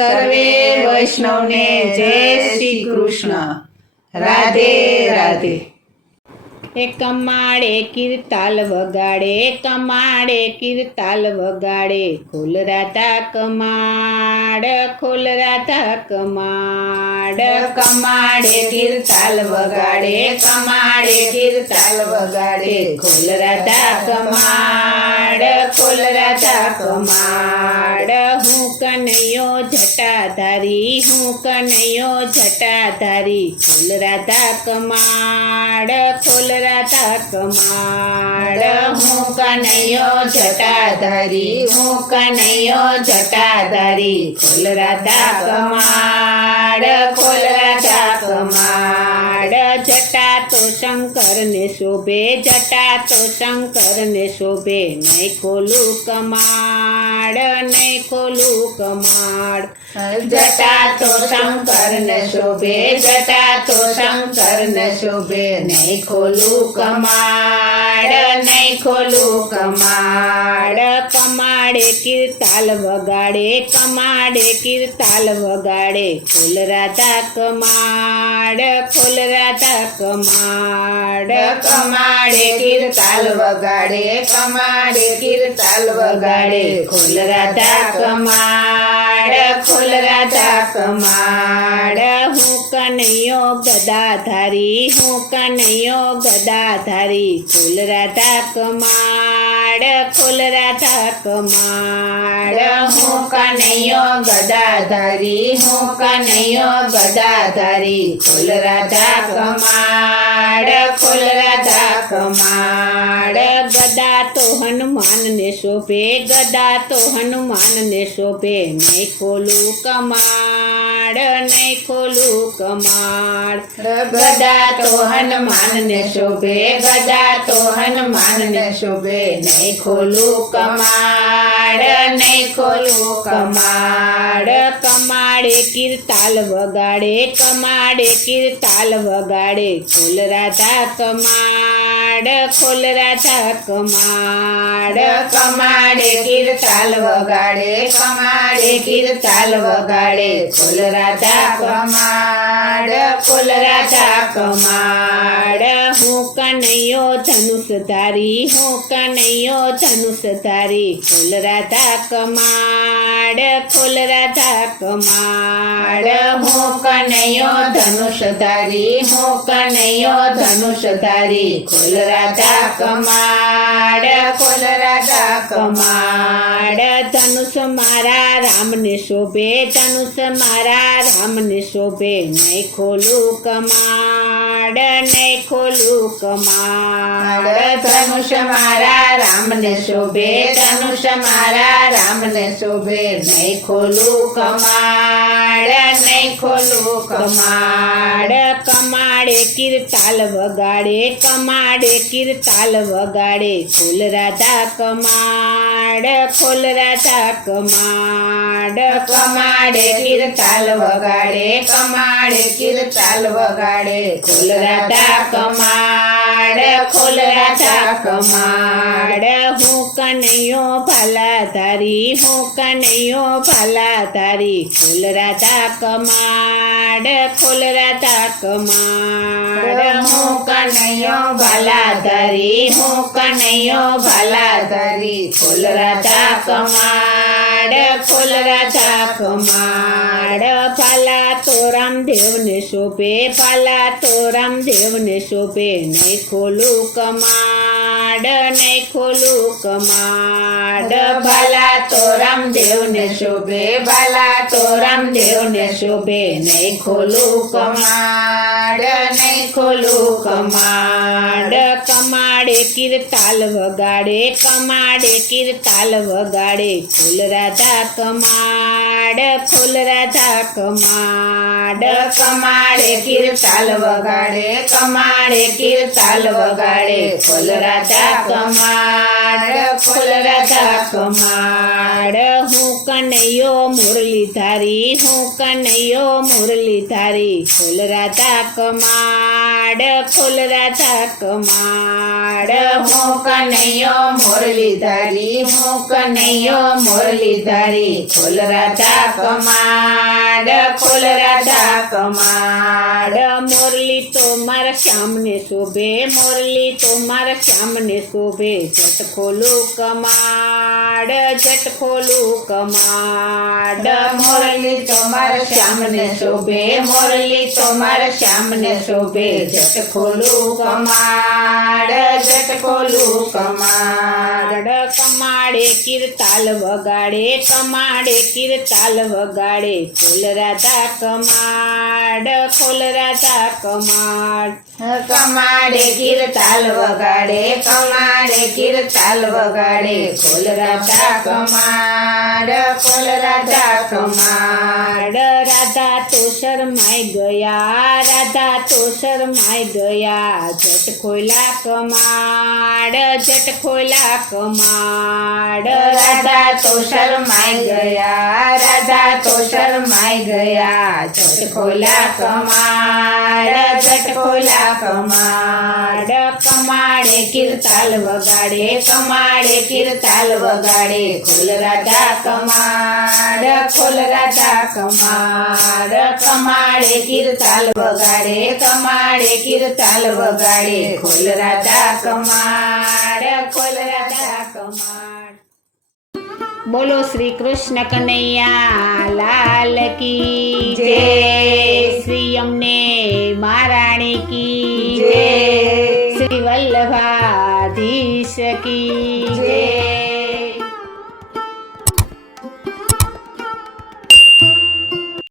સર્વે વૈષ્ણવને જય શ્રી કૃષ્ણ. રાધે રાધે. કમાડે કીર્તાલ વગાડે, કમાડે કીર્તાલ વગાડે, ખોલ રાધા કમાડ, ખોલ રાધા કમાડ. કમાડે કીર્તાલ વગાડે, કમાડે કીર્તાલ વગાડે, ખોલ રાધા કમાડ, ખોલ રાધા કમાડ. હું કનૈયો જટાધારી, હું કનૈયો જટાધારી, ખોલ રાધા કમાડ, ખોલ રાધા કમાડ. હું કનૈયો જટાધારી, હું કનૈયો જટાધારી, ખોલ રાધા કમાડ, ખોલ રાધા કમાડ. જટા તો શંકરને શોભે, જટા તો શંકરને શોભે, નહીં ખોલું કમાડ, નહીં ખોલું કમાડ. જટા તો શંકરને શોભે, જટા તો શંકરને શોભે, નહીં ખોલું કમાડ, નહીં ખોલું કમાડ. કમાડે કીર્તાલ વગાડે, કમાડે કીર્તાલ વગાડે, ખોલ રાધા કમાડ, ખોલ રાધા કમાડ. કમાડે કીર્તાલ વગાડે, કમાડે કીર્તાલ વગાડે, ખોલ રાધા કમાડ, ખોલ રાધા કમાડ. હું કનૈયો ગદાધારી, હું કનૈયો ગદાધારી, ખોલ રાધા કમાડ, ખોલ રાધા કમાડ. હું કનૈયો ગદાધારી, હું કનૈયો ગદાધારી, ખોલ રાધા કમાડ, ખોલ રાધા કમાડ. ગદા તો હનુમાનને શોભે, ગદા તો હનુમાનને શોભે, નહીં ખોલું કમાડ, નહીં ખોલું કમાડ. ગદા તો હનુમાનને શોભે, ગદા તો હનુમાનને શોભે, નહીં ખોલું કમાડ, નહીં ખોલું કમાડ. કમાડે કીર્તાલ વગાડે, કમાડે કીર્તાલ વગાડે, ખોલ રાધા કમાડ, ખોલ રાધા કમાડ. કમાડે કીર્તાલ વગાડે, કમાડે કીર્તાલ વગાડે, ખોલ રાધા કમાડ, ખોલ રાધા કમાડ. હું કનૈયો ધનુષધારી, હું કનૈયો ધનુષધારી, ખોલ રાધા કમાડ, ખોલ રાધા કમાડ. હું કનૈયો ધનુષધારી, હું કનૈયો ધનુષધારી, ખોલ રાધા કમાડ, ખોલ રાધા કમાડ. ધનુષ મારા રામને શોભે, ધનુષ મારા રામને શોભે, નહીં ખોલું કમાડ, નહીં ખોલું કમાડ. ધનુષ મારા રામને શોભે, ધનુષ મારા રામને શોભે, નહીં ખોલું કમાડ, નહીં ખોલું કમાડ. કમાડે કીર્તાલ વગાડે, કમાડે કીર્તાલ વગાડે, ખોલ રાધા કમાડ, ખોલ રાધા કમાડ. કમાડે કીર્તાલ વગાડે, કમાડે કીર્તાલ વગાડે, ખોલ રાધા કમાડ, ખોલ રાધા કમાડ. હું કનૈયો ભાલાધારી, હું કનૈયો ભાલાધારી, ખોલ રાધા કમાડ, ખોલ રાધા કમાડ. હું કનૈયો ભાલાધારી, હું કનૈયો ભાલાધારી, ખોલ રાધા કમાડ, ખોલ રાધા કમાડ. ભાલા તો રામદેવને શોભે, ભાલા તો રામદેવને શોભે, નહીં ખોલું કમાડ, નહીં ખોલું કમાડ. ભાલા તો રામદેવને શોભે, ભાલા તો રામદેવને શોભે, નહીં ખોલું કમાડ, નહીં ખોલું કમાડ. કમાડે કીર્તાલ વગાડે, કમાડે કીર્તાલ વગાડે, ખોલ રાધા કમાડ, ખોલ રાધા કમાડ. કમાડે કીર્તાલ વગાડે કમાડે કીર્તાલ વગાડે ખોલ રાધા કમાડ ખોલ રાધા કમાડ હું કનૈયો મુરલીધારી હું કનૈયો મુરલીધારી ખોલ રાધા કમાડ ખોલ રાધા કમાડ હું કનૈયો મુરલીધારી હું કનૈયો મુરલીધારી ખોલ રાધા કમાડ ખોલ રાધા કમાડ મુરલી તો મારા શ્યામને શોભે મુરલી તો મારા શ્યામને શોભે જટ ખોલું કમાડ જટ ખોલું કમાડ મુરલી તો મારા શ્યામને શોભે મુરલી તો મારા શ્યામને શોભે જટ ખોલું કમાડ જટ ખોલું કમાડ કમાડે કીર્તાલ વગાડે કમાડે કીર્તાલ વગાડે ખોલ રાધા કમાડ ખોલ રાધા કમાડ કમાડે કીર્તાલ વગાડે કમાડે કીર્તાલ વગાડે ખોલ રાધા કમાડ ખોલ રાધા કમાડ રાધા તો શરમાઈ ગયા રાધા તો શરમાઈ ગયા જટ ખોલા કમાડ જટ ખોલા કમાડ રાધા તો શરમાઈ ગયા રાધા તો શરમાઈ ગયા જટ ખોલા કમાડ જટ ખોલા કમાડ કમાડે કીર્તાલ વગાડે કમાડે કીર્તાલ વગાડે ખોલ રાધા કમાડ ખોલ રાધા કમાડ કમાડે કીર્તાલ વગાડે કમાડે કીર્તાલ વગાડે ખોલ રાધા કમાડ ખોલ રાધા કમાડ બોલો શ્રી કૃષ્ણ કનૈયા લાલ કી જય. જય શ્રી અમને મહારાણી કી જય. જય શ્રી વલ્લભાધીશ કી જય.